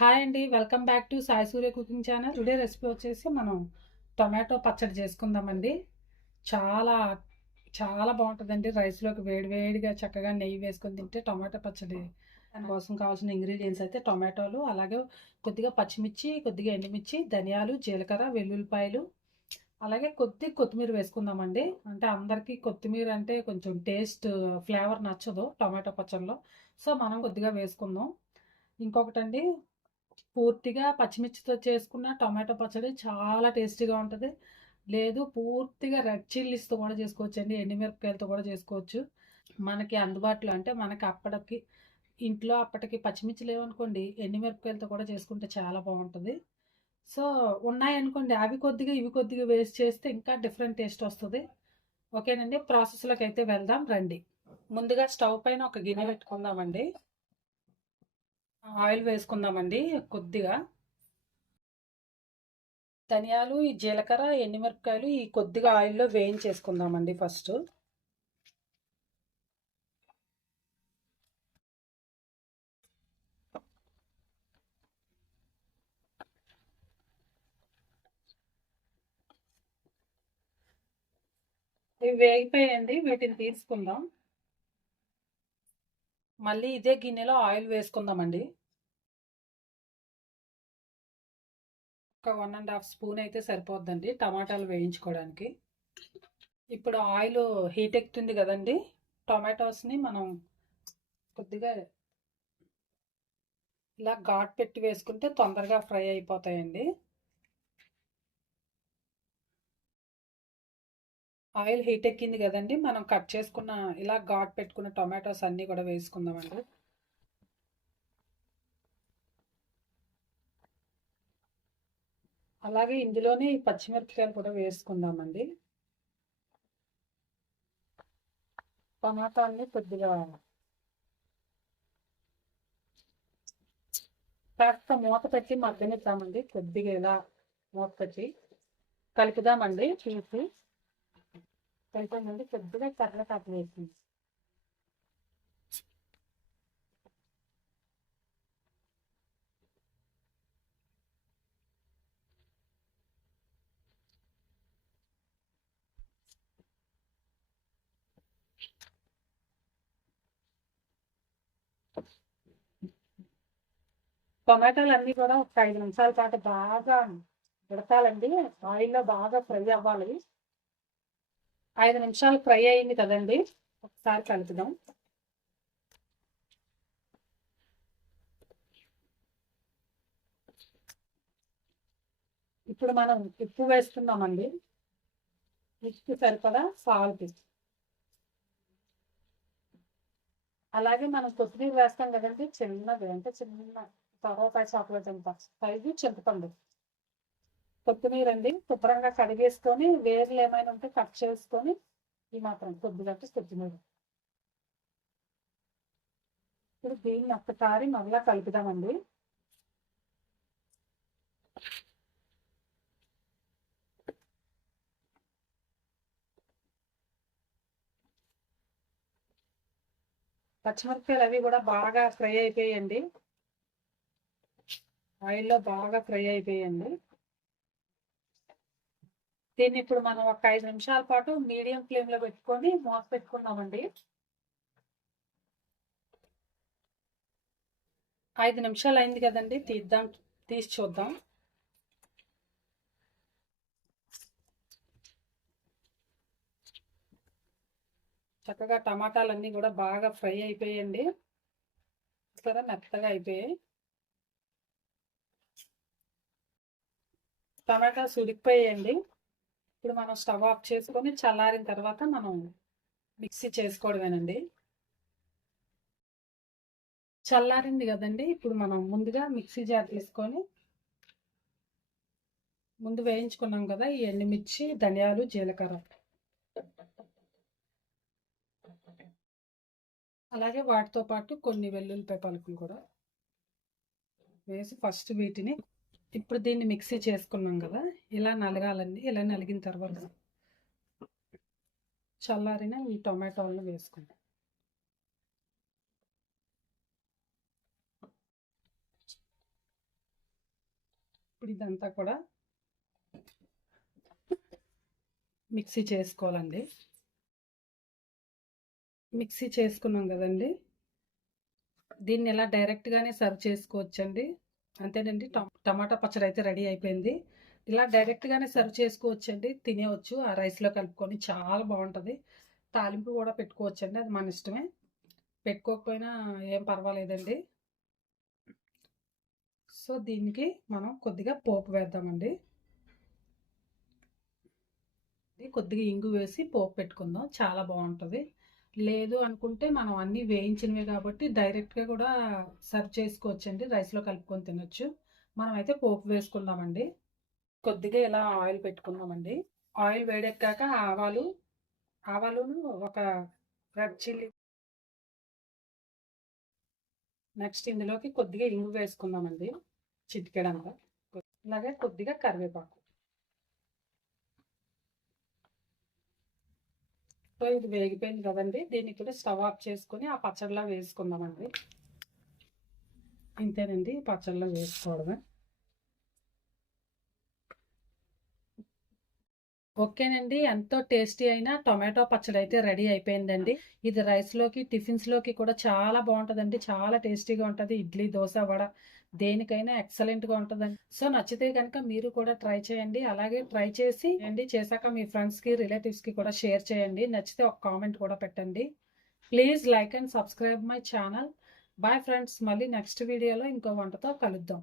Hi అండి, welcome back to Sai Surya cooking channel. Today recipe వచ్చేసి మనం టొమాటో పచ్చడి చేసుకుందామండి. చాలా చాలా బాగుంటుందండి. రైస్లోకి వేడివేడిగా చక్కగా నెయ్యి వేసుకొని తింటే టొమాటో పచ్చడి. దానికోసం కావాల్సిన ఇంగ్రీడియంట్స్ అయితే టొమాటోలు, అలాగే కొద్దిగా పచ్చిమిర్చి, కొద్దిగా ఎండుమిర్చి, ధనియాలు, జీలకర్ర, వెల్లుల్లిపాయలు, అలాగే కొత్తిమీర వేసుకుందామండి. అంటే అందరికీ కొత్తిమీర అంటే కొంచెం టేస్ట్ ఫ్లేవర్ నచ్చదు టొమాటో పచ్చడిలో, సో మనం కొద్దిగా వేసుకుందాం. ఇంకొకటండి, పూర్తిగా పచ్చిమిర్చితో చేసుకున్న టొమాటో పచ్చడి చాలా టేస్టీగా ఉంటుంది. లేదు, పూర్తిగా రెడ్ చిల్లీస్తో కూడా చేసుకోవచ్చండి, ఎండుమిరపకాయలతో కూడా చేసుకోవచ్చు. మనకి అందుబాటులో అంటే మనకి అప్పటికి ఇంట్లో అప్పటికి పచ్చిమిర్చి లేవనుకోండి, ఎండుమిరపకాయలతో కూడా చేసుకుంటే చాలా బాగుంటుంది. సో ఉన్నాయనుకోండి, అవి కొద్దిగా ఇవి కొద్దిగా వేస్ట్ చేస్తే ఇంకా డిఫరెంట్ టేస్ట్ వస్తుంది. ఓకేనండి, ప్రాసెస్లోకి అయితే వెళ్దాం రండి. ముందుగా స్టవ్ పైన ఒక గిన్నె పెట్టుకుందామండి. ఆయిల్ వేసుకుందామండి కొద్దిగా. ధనియాలు, ఈ జీలకర్ర, ఎండుమిరపకాయలు ఈ కొద్దిగా ఆయిల్లో వేయించేసుకుందామండి ఫస్ట్. ఇవి వేగిపోయాయండి, వీటిని తీసుకుందాం. మళ్ళీ ఇదే గిన్నెలో ఆయిల్ వేసుకుందామండి. ఒక 1.5 స్పూన్ అయితే సరిపోద్దండి టమాటాలు వేయించుకోవడానికి. ఇప్పుడు ఆయిల్ హీట్ ఎక్కుతుంది కదండి, టొమాటోస్ని మనం కొద్దిగా ఇలా ఘాట్ పెట్టి వేసుకుంటే తొందరగా ఫ్రై అయిపోతాయండి. ఆయిల్ హీట్ ఎక్కింది కదండి, మనం కట్ చేసుకున్న ఇలా ఘాట్ పెట్టుకున్న టొమాటోస్ అన్నీ కూడా వేసుకుందామండి. అలాగే ఇందులోనే ఈ పచ్చిమిరపకాయలు కూడా వేసుకుందామండి. టమాటాన్ని కొద్దిగా కాస్త మూత పెట్టి మగ్గనిద్దామండి. కొద్దిగా ఇలా మూత పెట్టి కలుపుదామండి. చూసి కలిపామండి, కొద్దిగా కర్రపాకు వేసింది. టొమాటోలు అన్నీ కూడా ఒక 5 నిమిషాల పాటు బాగా ఉడకాలండి. ఆయిల్లో బాగా ఫ్రై అవ్వాలి. 5 నిమిషాలు ఫ్రై అయింది కదండి, ఒకసారి కలుపుదాం. ఇప్పుడు మనం ఉప్పు వేస్తున్నామండి. ఉప్పు సరిపడా సాల్ట్, అలాగే మనం కొత్తిమీర వేస్తాం కదండి, చిన్నది అంటే చిన్న రూపాయి చాక్లెట్ అంత సైజు చింతపండు. కొత్తిమీర అండి శుభ్రంగా కడిగేసుకొని వేర్లు ఏమైనా ఉంటే కట్ చేసుకొని ఈ మాత్రం కొద్దిగా కొత్తిమీర. ఇప్పుడు దీన్ని ఒక్కసారి మళ్ళా కలుపుదామండి. పచ్చిమిరపకాయలు అవి కూడా బాగా ఫ్రై అయిపోయాయండి, ఆయిల్లో బాగా ఫ్రై అయిపోయాయండి. దీన్ని ఇప్పుడు మనం ఒక 5 నిమిషాల పాటు మీడియం ఫ్లేమ్లో పెట్టుకొని మూత పెట్టుకున్నామండి. 5 నిమిషాలు అయింది కదండి, తీసి చూద్దాం. చక్కగా టమాటాలన్నీ కూడా బాగా ఫ్రై అయిపోయాయండి, సరే మెత్తగా అయిపోయాయి. టమాటాస్ ఉడికిపోయాయండి. ఇప్పుడు మనం స్టవ్ ఆఫ్ చేసుకొని చల్లారిన తర్వాత మనం మిక్సీ చేసుకోవడమేనండి. చల్లారింది కదండి, ఇప్పుడు మనం ముందుగా మిక్సీ జార్ తీసుకొని ముందు వేయించుకున్నాం కదా ఈ ఎండుమిర్చి, ధనియాలు, జీలకర్ర, అలాగే వాటితో పాటు కొన్ని వెల్లుల్లిపాయ పలుకులు కూడా వేసి ఫస్ట్ వీటిని ఇప్పుడు దీన్ని మిక్సీ చేసుకున్నాం కదా, ఇలా నలగాలండి. ఇలా నలిగిన తర్వాత చల్లారిన ఈ టొమాటోలను వేసుకుందాం. ఇప్పుడు ఇదంతా కూడా మిక్సీ చేసుకోవాలండి. మిక్సీ చేసుకున్నాం కదండి, దీన్ని ఇలా డైరెక్ట్గానే సర్వ్ చేసుకోవచ్చండి. అంతేనండి, టమాటా పచ్చడి అయితే రెడీ అయిపోయింది. ఇలా డైరెక్ట్గానే సర్వ్ చేసుకోవచ్చండి, తినేవచ్చు ఆ రైస్లో కలుపుకొని. చాలా బాగుంటుంది. తాలింపు కూడా పెట్టుకోవచ్చండి, అది మన ఇష్టమే. పెట్టుకోకపోయినా ఏం పర్వాలేదండి. సో దీనికి మనం కొద్దిగా పోపు వేద్దామండి. కొద్దిగా ఇంగు వేసి పోపు పెట్టుకుందాం, చాలా బాగుంటుంది. లేదు అనుకుంటే మనం అన్నీ వేయించినవే కాబట్టి డైరెక్ట్గా కూడా సర్వ్ చేసుకోవచ్చండి, రైస్లో కలుపుకొని తినొచ్చు. మనం అయితే పోపు వేసుకుందామండి. కొద్దిగా ఇలా ఆయిల్ పెట్టుకుందామండి. ఆయిల్ వేడెక్కాక ఆవాలును ఒక రెడ్ చిల్లీ, నెక్స్ట్ ఇందులోకి కొద్దిగా ఇంగు వేసుకుందామండి, చిటికెడంతా. అలాగే కొద్దిగా కరివేపాకు. సో ఇది వేగిపోయింది కదండి, దీన్ని కూడా స్టవ్ ఆఫ్ చేసుకొని ఆ పచ్చడిలో వేసుకుందామండి. ఇంతేనండి, పచ్చడిలో వేసుకోవడమే. ఓకేనండి, ఎంతో టేస్టీ అయిన టొమాటో పచ్చడి అయితే రెడీ అయిపోయిందండి. ఇది రైస్లోకి, టిఫిన్స్లోకి కూడా చాలా బాగుంటుందండి. చాలా టేస్టీగా ఉంటుంది. ఇడ్లీ, దోశ, వడ దేనికైనా ఎక్సలెంట్గా ఉంటుందండి. సో నచ్చితే కనుక మీరు కూడా ట్రై చేయండి. అలాగే ట్రై చేశాక మీ ఫ్రెండ్స్కి, రిలేటివ్స్కి కూడా షేర్ చేయండి. నచ్చితే ఒక కామెంట్ కూడా పెట్టండి. Please like and subscribe my channel. Bye friends, మళ్ళీ నెక్స్ట్ వీడియోలో ఇంకో వంటతో కలుద్దాం.